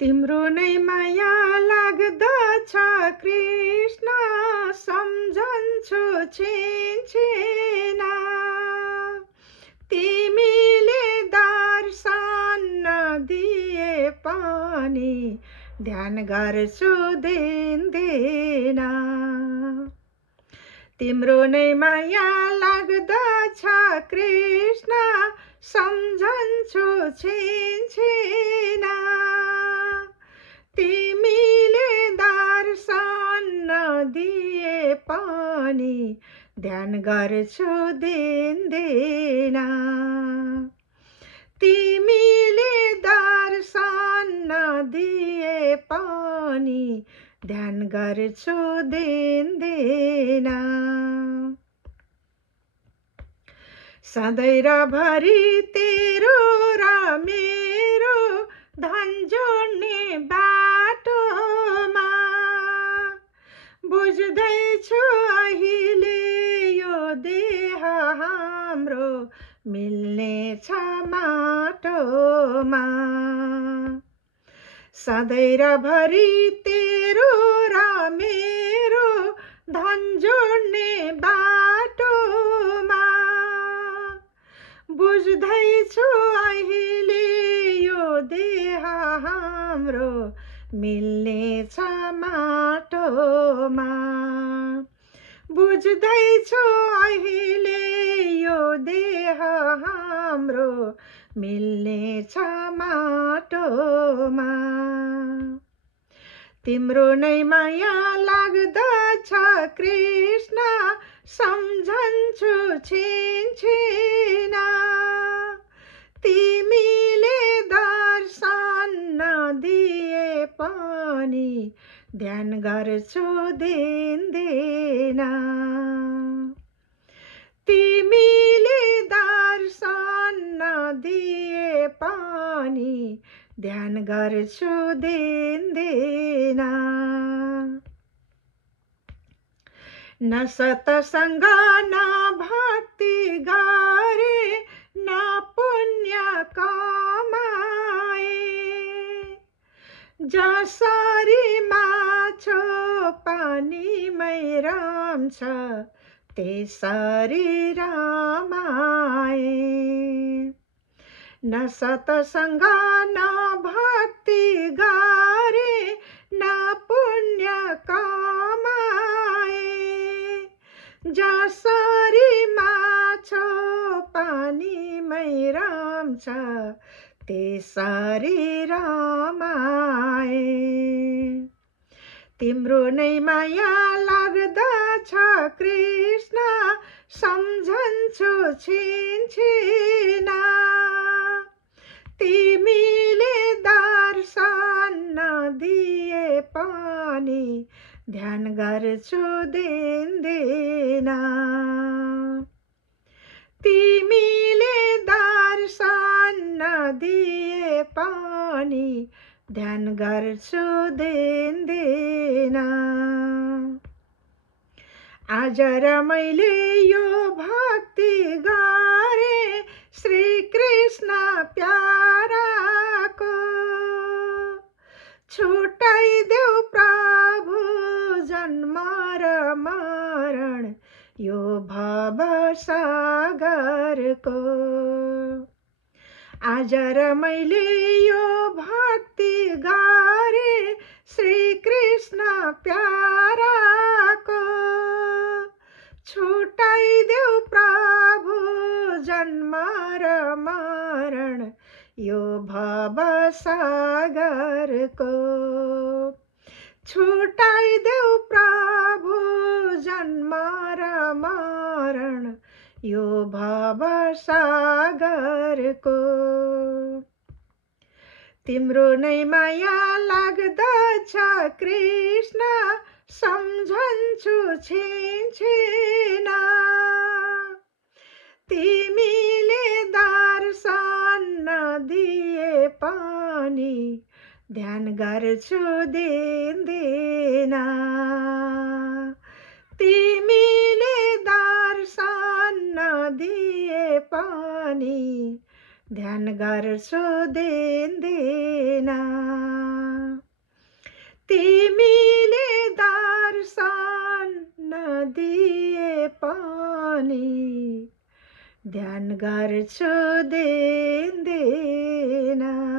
तिम्रो नै माया लाग्दछ कृष्ण, सम्झन्छु छिनछिन। तिमीले दर्शन नदिए पनि ध्यान गर्छु दिनदिन। तिम्रो नै माया लाग्दछ कृष्ण, सम्झन्छु छिनछिन। तिमीले दर्शन नदिए पनि ध्यान गर्छु दिनदिन। तिमीले दर्शन नदिए पनि ध्यान गर्छु दिनदिन। सधैँ र भरि तेरो र मेरो धन जोड्ने बाटोमा, बुझ्दैछु अहिले यो देह हाम्रो मिल्नेछ माटोमा। सधैँ र भरि तेरो र मेरो धन जोड्ने बाटोमा, बुझ्दैछु अहिले यो देह हाम्रो मिल्नेछ माटोमा। बुझ्दैछु अहिले यो देह हाम्रो मिल्नेछ माटोमा। तिम्रो नै माया लाग्दछ कृष्ण, सम्झन्छु छिनछिन। तिमीले दर्शन नदिए पनि ध्यान गर्छु दिनदिन। तिमीले दर्शन नदिए पनि ध्यान गर्छु दिनदिन। न सतसंग न भक्ति गरे, न पुण्य कमाए, जसरी माछो पानीमै रम्छ त्यसरी रमाए। न सतसंग न भक्ति गरे, न पुण्य कमाए, जसरी माछो पानीमै रम्छ त्यसरी रमाए। तिम्रो नै माया लाग्दछ कृष्ण, सम्झन्छु छिनछिन। तिमीले दर्शन नदिए पनि ध्यान गर्छु दिनदिन। तिमीले दर्शन नदिए पनि ध्यान गर्छु दिनदिन। आज र मैले यो भक्ति गरे श्री कृष्ण प्याराको, छुटाइदेऊ प्रभु जन्म र मरण यो भव सागरको। आज र मैले यो भक्ति गरे श्री कृष्ण प्याराको, छुटाइदेऊ प्रभु जन्म र मरण यो भव सागरको। छुटाइदेऊ प्रभु जन्म र मरण यो भव सागरको। तिम्रो नै माया लाग्दछ कृष्ण, सम्झन्छु छिनछिन। तिमीले दर्शन नदिए पनि ध्यान गर्छु दिनदिन। तिमीले दर्शन नदिए पनि ध्यान गर्छु दिनदिन। ध्यान गर्छु दिँदैन